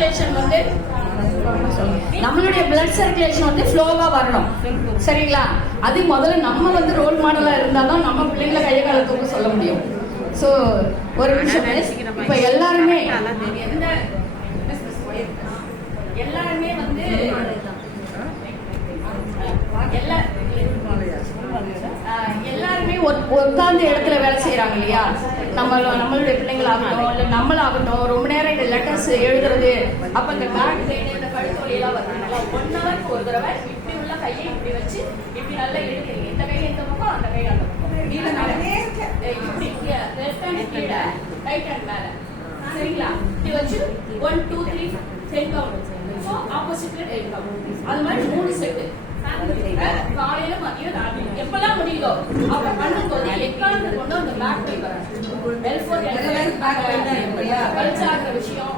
Circulation வந்து நம்மளுடைய blood circulation வந்து ஃப்ளோவா வரணும். சரிங்களா? அது முதல்ல நம்ம வந்து ரோல் மாடலா இருந்தாதான் நம்ம பிள்ளைங்களை கையை கால தூக்க சொல்ல முடியும். ஸோ ஒரு விஷயம், இப்ப எல்லாருமே எல்லாருமே வந்து எல்லாருமே உட்கார்ந்த இடத்துல வேலை செய்யறாங்க இல்லையா? நம்மளுடைய பிள்ளைங்களாகட்டும் இல்ல நம்மளாகட்டும் ரொம்ப நேரம் இந்த லெட்டர்ஸ் எழுதுறது, அப்ப இந்த பேக் பெயின் இந்த கழுத்து வலி எல்லாம் வருதுங்களா? 1 ஹவருக்கு ஒரு தடவை இப்படி உள்ள கையை இப்படி வச்சு இப்படி நல்லா இழுக்கிறீங்க. இந்த கையை இந்த பக்கம், அந்த கையை அந்த பக்கம், இப்படி லெஃப்ட் ஹேண்ட் கீழே ரைட் ஹேண்ட் மேல. சரிங்களா? இப்படி வச்சு 1 2 3 10 கவுண்ட். ஸோ ஆப்போசிட்ல 10 கவுண்ட். அது மாதிரி 3 செட்டு காலையில மதியம் ராத்திரி எப்பெல்லாம் முடியுதோ அப்ப பண்ணும்போது எக்காரணத்தை கொண்டு அந்த பேக் பெயின் வராது. விஷயம்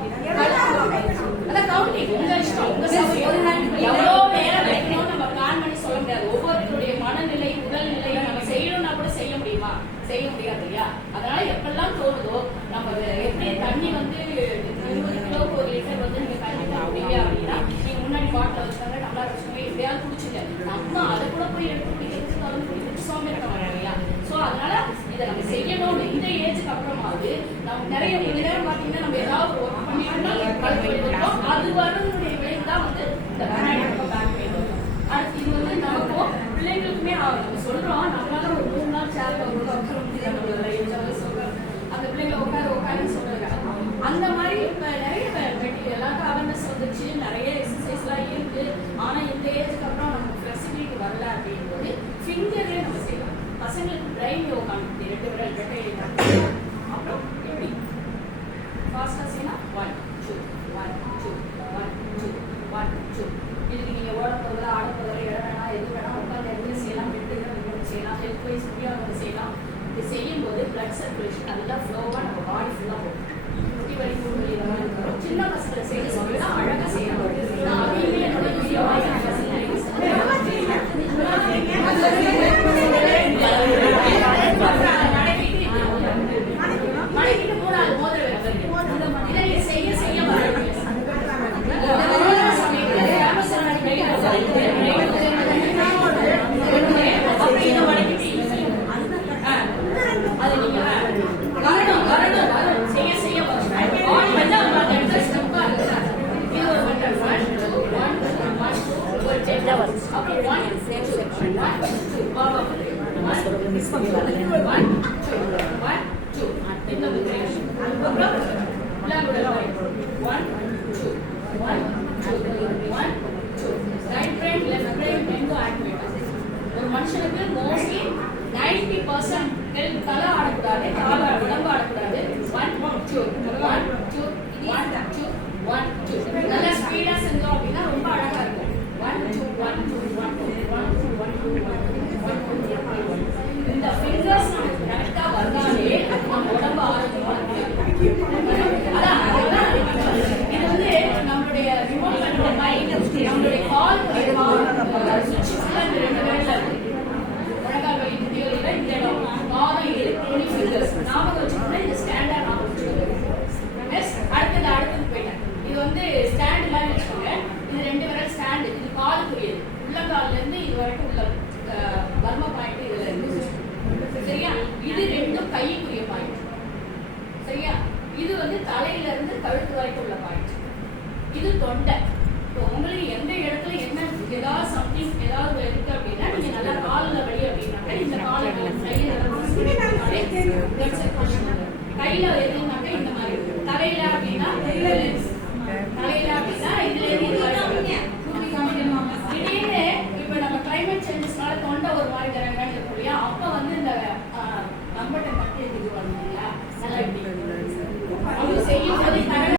அதான் கவுண்டிங் உங்க இஷ்டம். எவ்வளவு நேரம் வைக்கணும்னு நம்ம பிளான் பண்ணி சொல்ல முடியாது. ஒவ்வொருத்தருடைய மனநிலை உடல்நிலை நம்ம செய்யணும்னா கூட செய்ய முடியுமா? செய்ய முடியாது இல்லையா? அதனால எப்பெல்லாம் தோணுதோ நம்ம எப்படி தண்ணி வந்து 20 கிலோக்கு 1 லிட்டர் வந்து நீங்க தண்ணி குடிங்க அப்படின்னா நீங்க முன்னாடி பாட்டில் வச்சுக்காங்க நல்லா வச்சுக்கோங்க, எப்படியாவது குடிச்சுங்க. நம்ம அதை கூட போய் எடுத்து குடிக்கிறதுக்கு கலந்து குடிக்கிறதுக்கு சோம்பேறித்தனம் வராங்க இல்லையா? ஸோ அதனால இதை நம்ம செய்யணும். இந்த ஏஜுக்கு அப்புறமாவது நம்ம நிறைய மணி நேரம் பார்த்தீங்கன்னா நம்ம ஏதாவது ஒர்க் பண்ணிட்டோம்னா அது வரனுடைய விளைவு தான் வந்து இந்த பேக் பெயின். அடுத்து இது வந்து நமக்கும் பிள்ளைங்களுக்குமே நம்ம சொல்றோம், நம்மளால ஒரு 3 நாள் சேர்ல உட்கார முடியாது. அந்த பிள்ளைங்களை உட்காருன்னு சொல்றாங்க. அந்த மாதிரி இப்ப நிறைய எல்லாருக்கும் அவேர்னஸ் வந்துச்சு, நிறைய எக்ஸசைஸ் எல்லாம் இருக்கு. ஆனா இந்த ஏஜுக்கு அப்புறம் நம்ம ஃபிளெக்சிபிலிட்டி வரல அப்படிங்கும்போது ஃபிங்கர்லயே நம்ம செய்யலாம். பசங்களுக்கு பிரைன் யோகா 2 விரல் கட்டை அப்புறம் எப்படி ஃபாஸ்டா செய்யலாம். 1 2 1 2 1 2 1 2. இதுக்கு நீங்க ஓட போறதுல ஆட போறதுல இடம் வேணா எது வேணா உட்காந்து எதுவுமே செய்யலாம். பெட்டு செய்யலாம், ஹெல்த் வைஸ் முடியாதவங்க செய்யலாம். இது செய்யும் போது பிளட் சர்க்குலேஷன் நல்லா ஃப்ளோவா நம்ம பாடி ஃபுல்லா போகும். குட்டி வலி மூணு வலி இதெல்லாம் சின்ன பசங்களை செய்ய சொல்லினா அழகா செய்யலாம். நான் அதையுமே என்னோட வீடியோ மனைவிக்கு 3 மோதிரம் இதை செய்ய செய்ய ஒரு மனுஷனுக்கு மோஸ்ட்லி 90% தலை ஆடக்கூடாது, உடம்பு ஆடக்கூடாது. 1 2 1 2 1 2 1 2 நல்லா ஸ்பீடா செஞ்சோம் அப்படின்னா ரொம்ப அழகா இருக்கும். 1 2 1 2 1 2 1 2 1 2 1 2. இந்த ஃபிங்கர்ஸ் நமக்கு கரெக்டா வந்தாலே நம்ம உடம்பு ஆரோக்கியமா இது வந்து நம்மளுடைய ரிமோட் கண்ட்ரோல் நம்மளுடைய கால் சுவிட்ச் ஃபுல்லா இந்த 2 விரல்ல இருக்கு. முழங்கால் வலி முட்டி வலியில இந்த இடம் பாதம் எலக்ட்ரானிக் ஃபிங்கர்ஸ் ஞாபகம் வச்சுக்கோங்க. இந்த ஸ்டாண்டா ஞாபகம் வச்சுக்கோங்க. அடுத்தது போயிட்டேன். இது வந்து ஸ்டாண்ட் மாதிரி வச்சுக்கோங்க. இது 2 விரல் ஸ்டாண்டு. இது காலுக்குரியது. உள்ளங்கால்ல இருந்து இது வரைக்கும் உள்ள வர்ம பாயிண்ட் இதுல இருக்கு. சரியா? இது 2ம் கைக்குரிய பாயிண்ட். சரியா? இது வந்து தலையில இருந்து கழுத்து வரைக்கும் உள்ள பாயிண்ட். இது தொண்டை. உங்களுக்கு எந்த இடத்துல என்ன ஏதாவது சம்திங் ஏதாவது இருக்கு அப்படின்னா நீங்க நல்லா காலில் வலி அப்படின்னாக்க இந்த காலை கையில எதுனாக்க இந்த மாதிரி தலையில அப்படின்னா இதுல இருந்து திடீர்னு இப்ப நம்ம கிளைமேட் சேஞ்சஸ்னால தொண்டை ஒரு மாதிரி தரங்கன்னு இருக்கும் இல்லையா? அப்ப வந்து இந்த நம்பட்டை மட்டும் இது பண்ணுவீங்களா நல்லா இப்படி செய்யும் போது